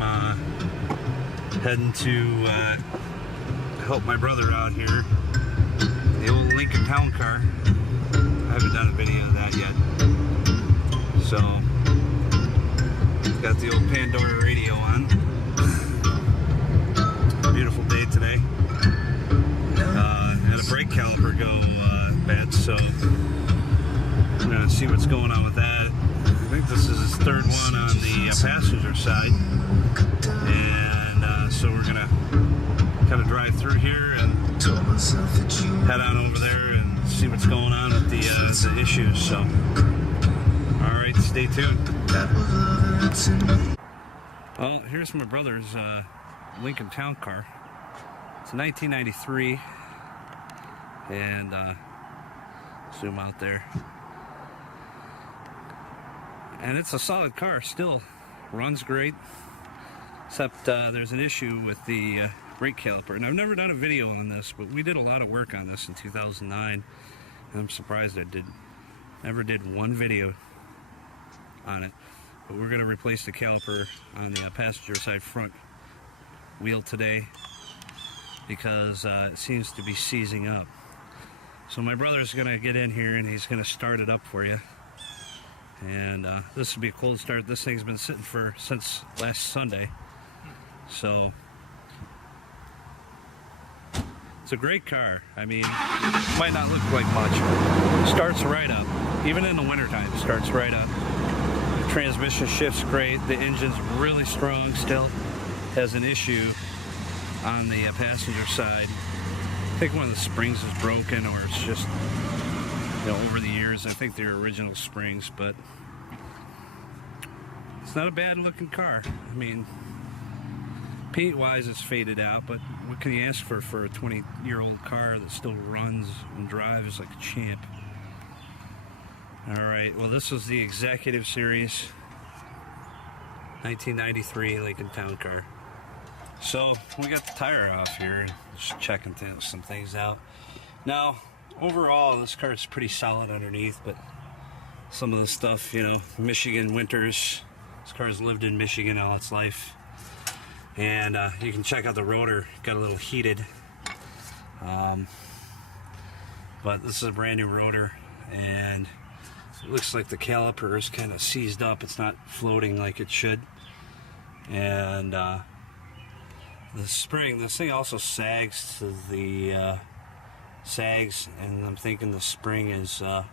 I'm heading to help my brother out here. The old Lincoln Town Car. I haven't done a video of that yet. So, got the old Pandora radio on. Beautiful day today. Had a brake caliper go bad, so I'm gonna see what's going on with that. I think this is his third one on the passenger side, and so we're gonna kind of drive through here and head on over there and see what's going on with the issues. So, all right, stay tuned. Well, here's my brother's Lincoln Town Car. It's a 1993, and zoom out there. And it's a solid car still, runs great, except there's an issue with the brake caliper. And I've never done a video on this, but we did a lot of work on this in 2009. And I'm surprised I never did one video on it. But we're going to replace the caliper on the passenger side front wheel today because it seems to be seizing up. So my brother's going to get in here and he's going to start it up for you. And this will be a cold start. This thing's been sitting since last Sunday. So it's a great car. I mean, it might not look like much, but it starts right up. Even in the wintertime, it starts right up. The transmission shifts great. The engine's really strong still. Has an issue on the passenger side. I think one of the springs is broken, or it's just, you know, over the years, I think they're original springs, but it's not a bad looking car. I mean, paint wise it's faded out, but what can you ask for a 20-year-old car that still runs and drives like a champ? Alright, well, this was the Executive Series 1993 Lincoln Town Car. So we got the tire off here, just checking some things out. Now, overall, this car is pretty solid underneath, but some of the stuff, you know, Michigan winters. This car's lived in Michigan all its life. And you can check out the rotor, got a little heated. But this is a brand new rotor, and it looks like the caliper is kind of seized up. It's not floating like it should. And the spring, this thing also sags to the sags, and I'm thinking the spring is no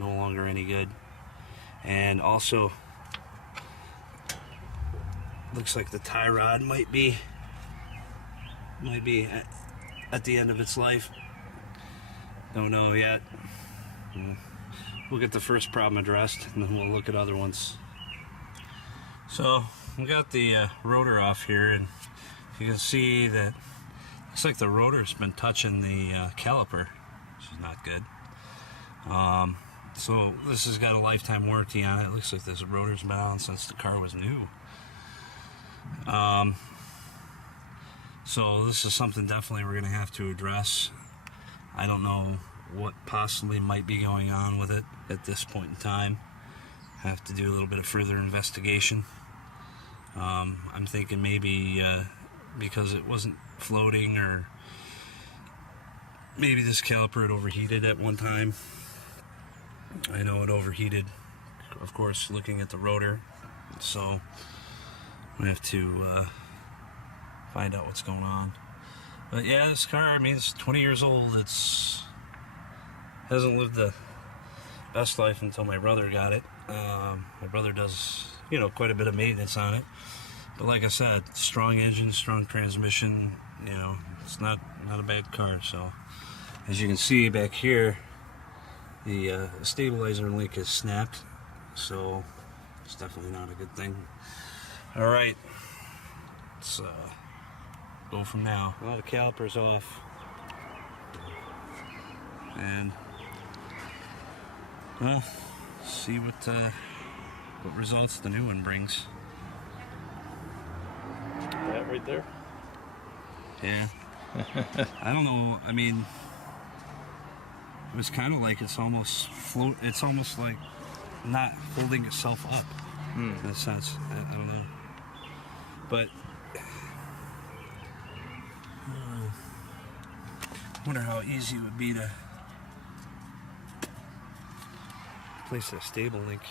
longer any good. And also looks like the tie rod might be at the end of its life. Don't know yet. We'll get the first problem addressed, and then we'll look at other ones. So we got the rotor off here, and you can see that looks like the rotor's been touching the caliper, which is not good. So this has got a lifetime warranty on it. It looks like this rotor's been on since the car was new. So this is something definitely we're going to have to address. I don't know what possibly might be going on with it at this point in time. Have to do a little bit of further investigation. I'm thinking maybe because it wasn't floating, or maybe this caliper had overheated at one time. I know it overheated, of course, looking at the rotor. So I have to find out what's going on. But yeah, this car, I mean, it's 20 years old. It's hasn't lived the best life until my brother got it. My brother does, you know, quite a bit of maintenance on it. But like I said, strong engine, strong transmission, you know, it's not a bad car. So as you can see back here, the stabilizer link is snapped, so it's definitely not a good thing. All right, let's go from now. Well, the caliper's off, and well, see what results the new one brings. That right there. Yeah. I don't know. I mean, it was kind of like it's almost like not holding itself up. That sounds, I don't know. But I wonder how easy it would be to place a stable link.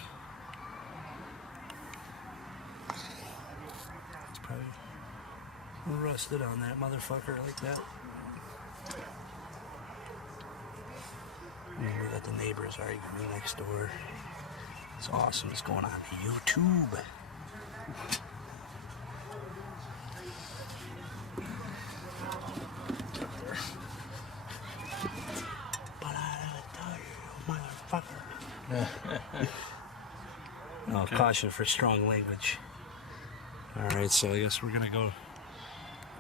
It's probably rusted on that motherfucker like that. And we got the neighbors arguing next door. It's awesome. It's going on YouTube. But I didn't tell you, motherfucker. No, caution for strong language. Alright, so I guess we're gonna go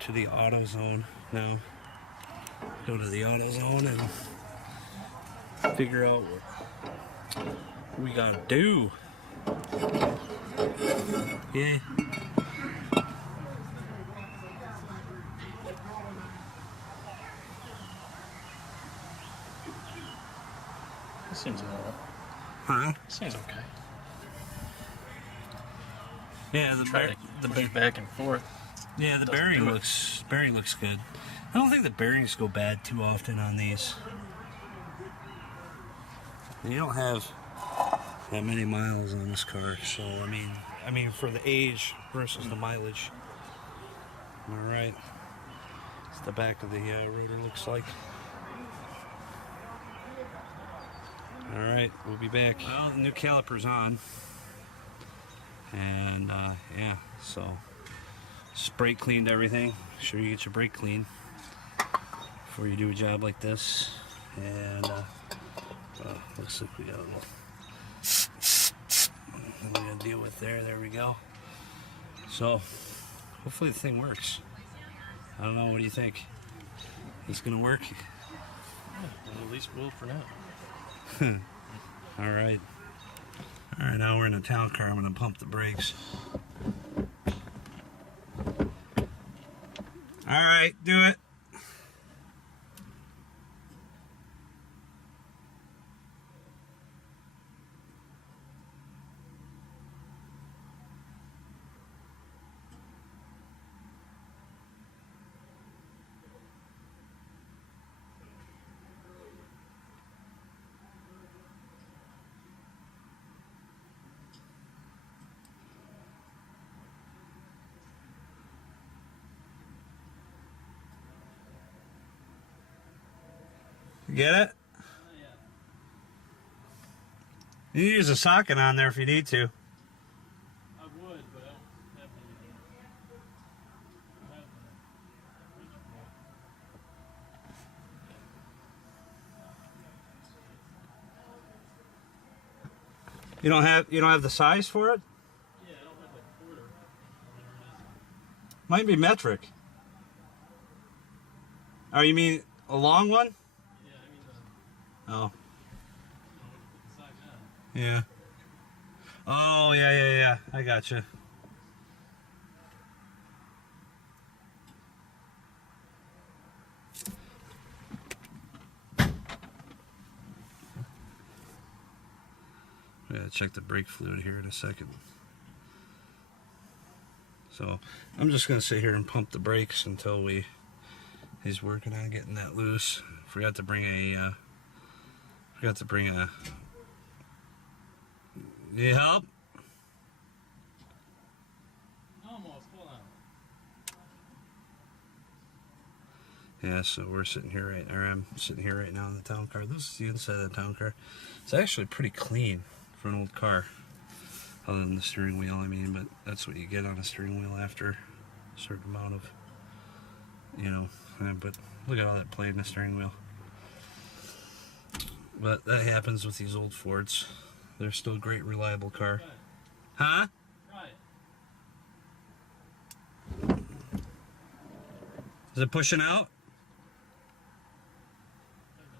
to the AutoZone now. Go to the AutoZone and figure out what we gotta do. Yeah. It seems alright. Huh? Seems okay. Yeah, the back and forth. Yeah, the bearing looks good. I don't think the bearings go bad too often on these. And you don't have that many miles on this car, so I mean for the age versus the mileage. All right, it's the back of the rotor looks like. All right, we'll be back. Well, the new caliper's on, and yeah, so just brake cleaned everything. Make sure you get your brake clean before you do a job like this. And looks like we got a little we gotta deal with there. There we go. So hopefully the thing works. I don't know. What do you think? It's gonna work? Well, at least will for now. All right. All right. Now we're in a town car. I'm gonna pump the brakes. All right. Do it. Get it? You can use a socket on there if you need to. I would, but I don't have You don't have the size for it? Yeah, I don't have the quarter. Might be metric. Oh, you mean a long one? Yeah, I mean Oh. the size now. Yeah. Oh, yeah. I gotcha. I gotta check the brake fluid here in a second. So I'm just gonna sit here and pump the brakes until he's working on getting that loose. Forgot to bring a. Need help? Almost, hold on. Yeah, so I'm sitting here right now in the town car. This is the inside of the town car. It's actually pretty clean for an old car, other than the steering wheel. I mean, but that's what you get on a steering wheel after a certain amount of, but look at all that play in the steering wheel. But that happens with these old Fords. They're still a great, reliable car. Huh? Right. Is it pushing out?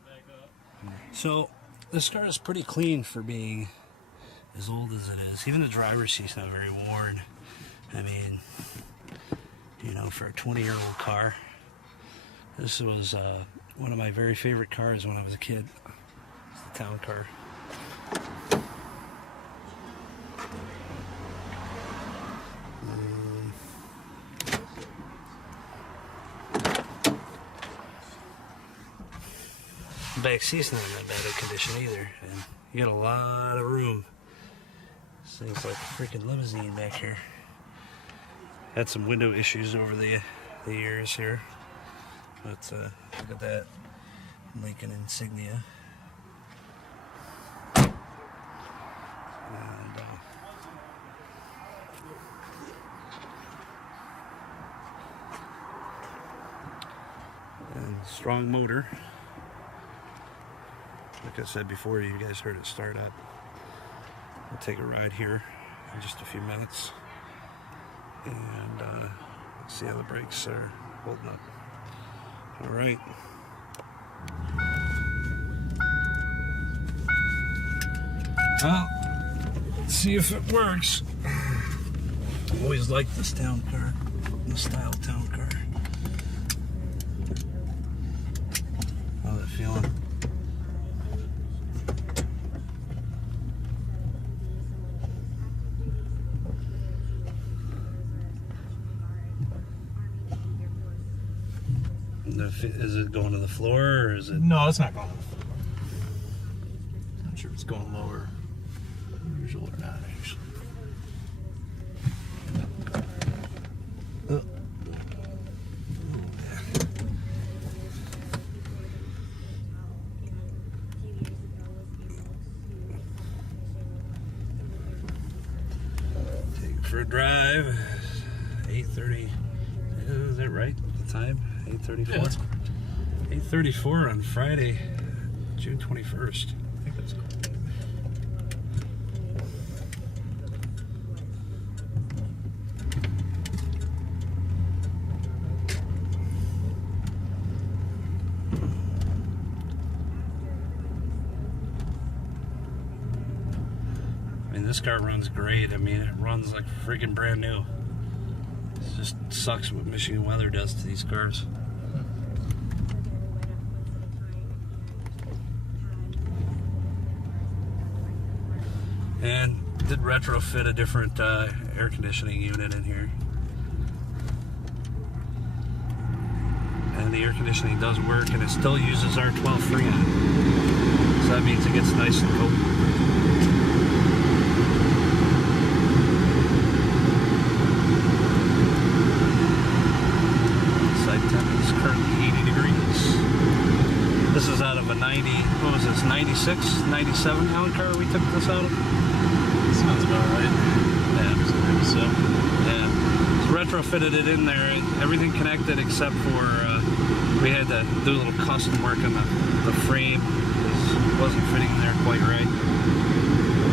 Back up. So, this car is pretty clean for being as old as it is. Even the driver's seat's not very worn. I mean, for a 20-year-old car. This was one of my very favorite cars when I was a kid. It's the town car. back seat's not in that bad of condition either, and you got a lot of room. This thing's like a freaking limousine back here. Had some window issues over the years here, but look at that Lincoln insignia. And strong motor. Like I said before, you guys heard it start up. We'll take a ride here in just a few minutes and see how the brakes are holding up. All right. Well, let's see if it works. Always liked this town car, this style town car. How's it feeling? Is it going to the floor, or is it? No, it's not going to the floor. Not sure if it's going lower, usual or not, actually. Take it for a drive. 8:30. Is that right? The time? 8:34. Yeah, 8:34 on Friday, June 21st. I think that's cool. I mean, this car runs great. I mean, it runs like freaking brand new. It just sucks what Michigan weather does to these cars. And did retrofit a different air conditioning unit in here. And the air conditioning does work, and it still uses R12 Freon. So that means it gets nice and cold. Side temp is currently 80 degrees. This is out of a 90, what was this, 96, 97 gallon car we took this out of? Sounds about right. Yeah. So, Yeah. So retrofitted it in there, everything connected except for we had to do a little custom work on the frame. It wasn't fitting in there quite right.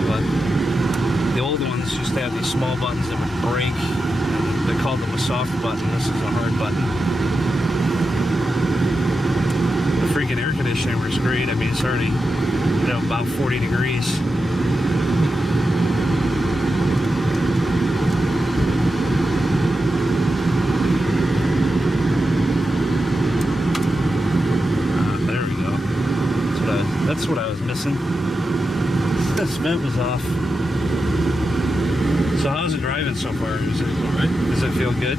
But the old ones used to have these small buttons that would break. And they called them a soft button. This is a hard button. The freaking air conditioning works great. I mean, it's already, about 40 degrees. There we go. That's what I was missing. This vent was off. So how's it driving so far? Is it all right? Does it feel good?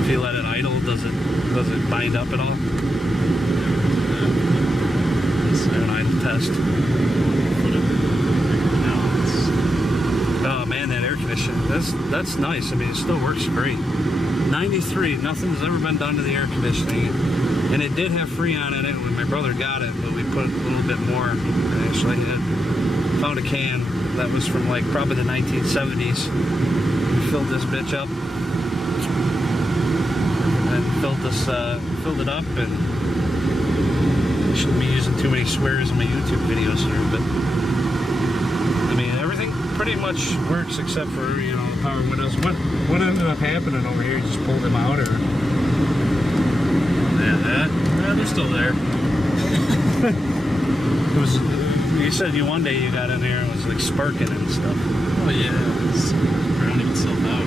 If you let it idle, does it bind up at all? Let's do an idle test. Oh man, that air conditioning, that's nice. I mean, it still works great. 93, nothing's ever been done to the air conditioning. And it did have Freon in it when my brother got it, but we put a little bit more. I actually found a can that was from like probably the 1970s. We filled this bitch up. And filled it up, and I shouldn't be using too many swears in my YouTube videos here, but I mean, everything pretty much works except for, the power windows. What ended up happening over here? You just pulled them out, or? Yeah, they're still there. It was. You said one day you got in there and it was like sparking and stuff. Oh yeah, it's browning itself out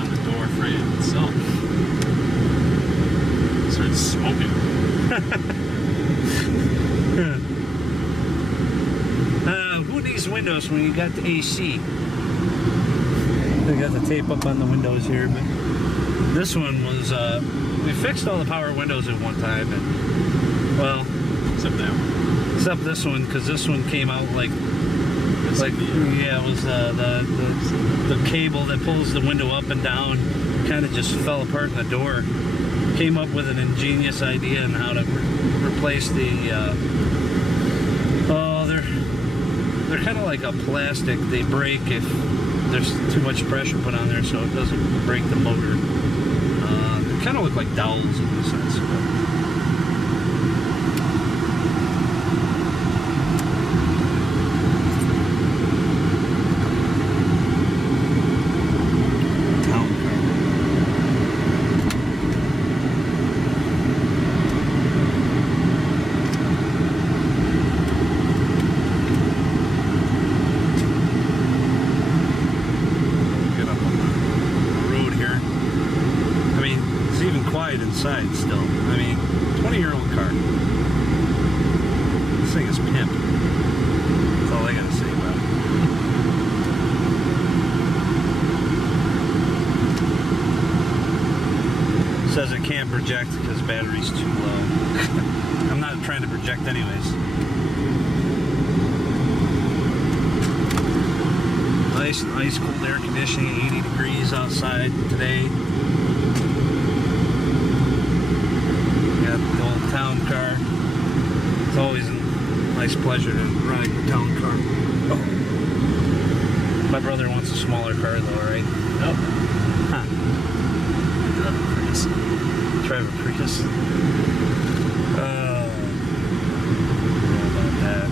on the door frame itself. Started smoking. Who needs windows when you got the AC? They got the tape up on the windows here, but this one was we fixed all the power windows at one time, and well, Except that one. except this one, because this one came out like yeah, it was the cable that pulls the window up and down kind of just fell apart in the door. Came up with an ingenious idea on how to replace the they're kind of like a plastic. They break if there's too much pressure put on there, so it doesn't break the motor. They kind of look like dowels in a sense. Inside still. I mean, 20-year-old car. This thing is pimp. That's all I gotta say about it. Says it can't project because battery's too low. I'm not trying to project anyways. Nice cold air conditioning, 80 degrees outside today. The old town car. It's always a nice pleasure to ride the town car. Oh. My brother wants a smaller car though, right? Nope. Huh. Drive a Prius. Drive a Prius. How about that?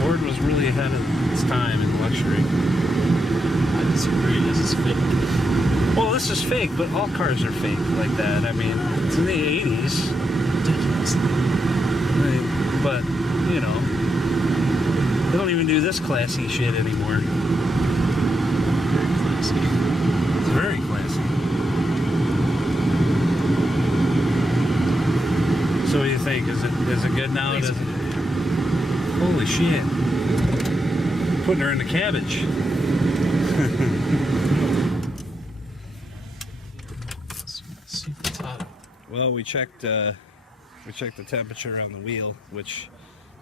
Ford was really ahead of its time in luxury. I disagree. This is fake. Well, this is fake, but all cars are fake like that. I mean, it's in the 80s. Ridiculous. But, you know, they don't even do this classy shit anymore. Very classy. It's very classy. So what do you think? Is it good now? Does it? Holy shit. Putting her in the cabbage. See the top. Well, we checked the temperature on the wheel, which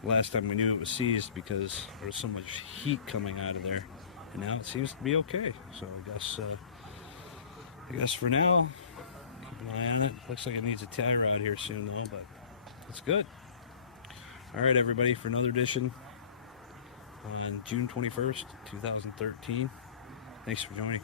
last time we knew it was seized because there was so much heat coming out of there, and now it seems to be okay. So I guess for now, keep an eye on it. Looks like it needs a tie rod here soon though, but it's good. All right, everybody, for another edition on June 21st, 2013. Thanks for joining.